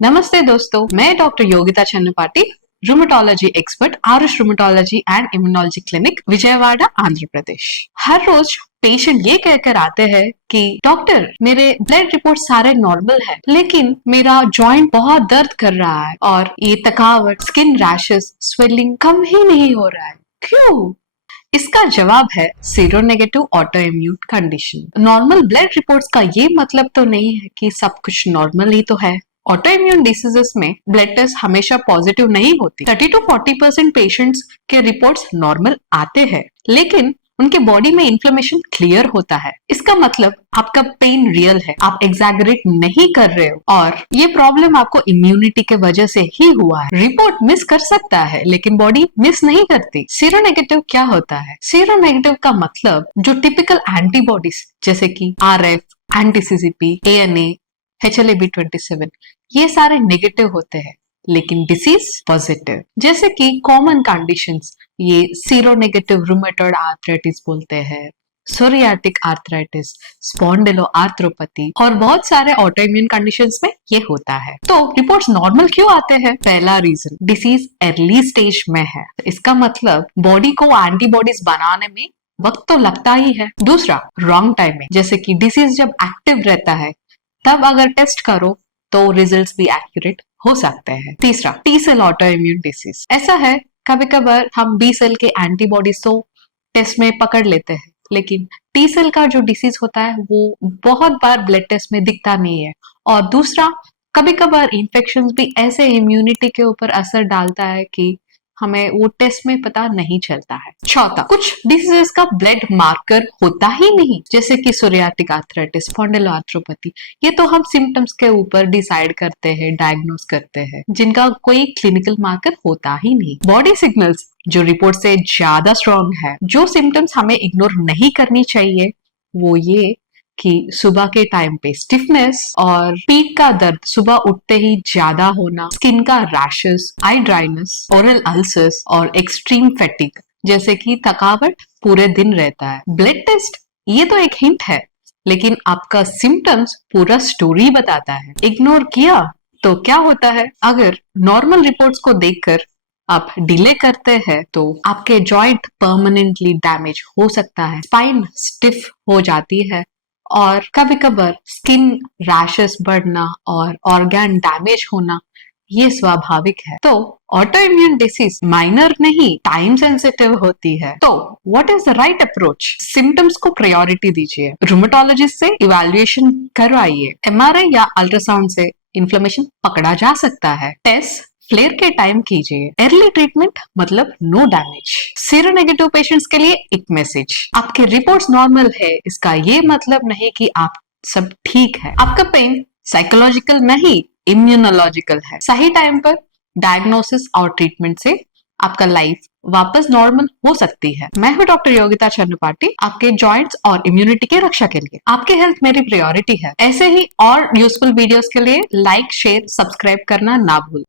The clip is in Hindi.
नमस्ते दोस्तों, मैं doctor Yogita Channapati, rheumatology expert, Aarush rheumatology and immunology clinic, Vijayawada, Andhra Pradesh. हर रोज पेशेंट ये कहकर आते हैं कि डॉक्टर मेरे ब्लड रिपोर्ट सारे नॉर्मल है, लेकिन मेरा जॉइंट बहुत दर्द कर रहा है और ये थकावट, स्किन रैशेस, स्वेलिंग कम ही नहीं हो रहा है। क्यों? इसका जवाब है seronegative auto immune condition. Normal blood reports का ये मतलब तो नहीं है कि सब कुछ नॉर्मल ही तो है। ऑटो इम्यून डिसीजेस में ब्लड टेस्ट हमेशा पॉजिटिव नहीं होती। 30 to 40% पेशेंट्स के रिपोर्ट्स नॉर्मल आते हैं, लेकिन उनके बॉडी में इन्फ्लेमेशन क्लियर होता है। इसका मतलब आपका पेन रियल है, आप एग्जैगरेट नहीं कर रहे हो और ये प्रॉब्लम आपको इम्यूनिटी के वजह से ही हुआ है। रिपोर्ट मिस कर सकता है, लेकिन बॉडी मिस नहीं करती। सीरोनेगेटिव क्या होता है? सीरोनेगेटिव का मतलब जो टिपिकल एंटीबॉडीज जैसे कि RF, एंटी-CCP, ANA, HLA-B27 ये सारे नेगेटिव होते हैं, लेकिन डिसीज पॉजिटिव। जैसे कि कॉमन कंडीशंस ये सीरोनेगेटिव रूमेटॉइड आर्थराइटिस बोलते हैं, सोरियाटिक आर्थराइटिस, स्पॉन्डिलोआर्थ्रोपैथी और बहुत सारे ऑटो इम्यून कंडीशंस में ये होता है। तो रिपोर्ट्स नॉर्मल क्यों आते हैं? पहला रीजन, डिसीज अर्ली स्टेज में है, इसका मतलब बॉडी को एंटीबॉडीज बनाने में वक्त तो लगता ही है। दूसरा, रॉन्ग टाइमिंग, जैसे कि डिसीज जब एक्टिव रहता है तब अगर टेस्ट करो तो रिजल्ट्स भी एक्यूरेट हो सकते हैं। तीसरा, T cell autoimmune disease. ऐसा है कभी कभार हम बी सेल के एंटीबॉडीज तो टेस्ट में पकड़ लेते हैं, लेकिन टी सेल का जो डिसीज होता है वो बहुत बार ब्लड टेस्ट में दिखता नहीं है। और दूसरा, कभी कभार इन्फेक्शन भी ऐसे इम्यूनिटी के ऊपर असर डालता है कि हमें वो टेस्ट में पता नहीं चलता है। चौथा, कुछ डिसीजेस का ब्लड मार्कर होता ही नहीं, जैसे कि सोरियाटिक आर्थराइटिस, स्पॉन्डिलोआर्थ्रोपैथी। ये तो हम सिम्टम्स के ऊपर डिसाइड करते हैं, डायग्नोस करते हैं, जिनका कोई क्लिनिकल मार्कर होता ही नहीं। बॉडी सिग्नल्स जो रिपोर्ट से ज्यादा स्ट्रॉन्ग है, जो सिम्टम्स हमें इग्नोर नहीं करनी चाहिए, वो ये कि सुबह के टाइम पे स्टिफनेस और पीठ का दर्द सुबह उठते ही ज्यादा होना, स्किन का रैशेस, आई ड्राइनेस, ओरल अल्सर्स और एक्सट्रीम फैटिग, जैसे कि थकावट पूरे दिन रहता है। ब्लड टेस्ट ये तो एक हिंट है, लेकिन आपका सिम्टम्स पूरा स्टोरी बताता है। इग्नोर किया तो क्या होता है? अगर नॉर्मल रिपोर्ट्स को देखकर आप डिले करते हैं तो आपके जॉइंट परमानेंटली डैमेज हो सकता है, स्पाइन स्टिफ हो जाती है और कभी कभार स्किन रैशेस बढ़ना और ऑर्गन डैमेज होना ये स्वाभाविक है। तो ऑटो इम्यून डिसीज माइनर नहीं, टाइम सेंसिटिव होती है। तो what is the right approach? Symptoms को प्रायोरिटी दीजिए, रूमेटोलॉजिस्ट से इवैल्यूएशन करवाइए, MRI या अल्ट्रासाउंड से इन्फ्लेमेशन पकड़ा जा सकता है, टेस्ट फ्लेयर के टाइम कीजिए। अर्ली ट्रीटमेंट मतलब नो डैमेज। सीरोनेगेटिव पेशेंट्स के लिए एक मैसेज, आपके रिपोर्ट्स नॉर्मल है, इसका ये मतलब नहीं कि आप सब ठीक है। आपका पेन साइकोलॉजिकल नहीं, इम्यूनोलॉजिकल है। सही टाइम पर डायग्नोसिस और ट्रीटमेंट से आपका लाइफ वापस नॉर्मल हो सकती है। मैं हूँ डॉक्टर योगिता चन्नपाटी, आपके जॉइंट्स और इम्यूनिटी के रक्षा के लिए। आपकी हेल्थ मेरी प्रायोरिटी है। ऐसे ही और यूजफुल वीडियोस के लिए लाइक, शेयर, सब्सक्राइब करना ना भूलें।